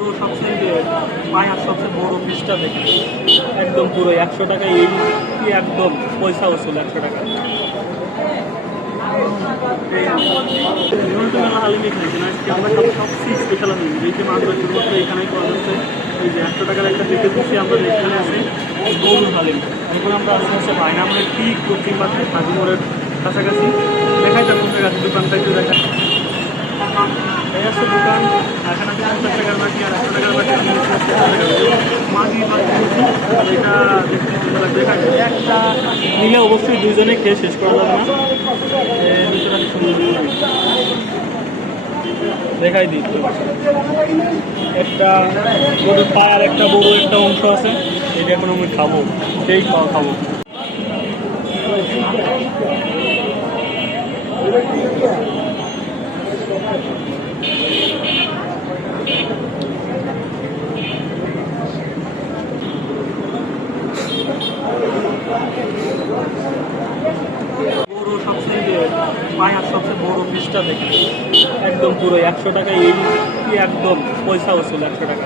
পুরো সবচেয়ে পায়ার সবচেয়ে বড় পিসটা দেখি একদম পুরো একশো টাকা এই একদম পয়সা উসুল একশো টাকা। আমরা সব সবচেয়ে স্পেশাল এই যে এখানেই যে একশো একটা আমরা এখানে আমরা আসতে আসতে হাজিমোড়ের কাছাকাছি। দেখাই কোন দোকানটা একটু দেখা দোকান, এখানে নিলে অবশ্যই দুজনে খেয়ে শেষ করা না। দেখাই দিচ্ছি একটা গরুর পায়ের একটা বড় একটা অংশ আছে, এটা এখন আমি খাব, সেই খাওয়া খাব বড় পায়ার সবচেয়ে বড় পিসটা দেখি একদম পুরো একশো টাকা এই একদম পয়সা হচ্ছিল একশো টাকা।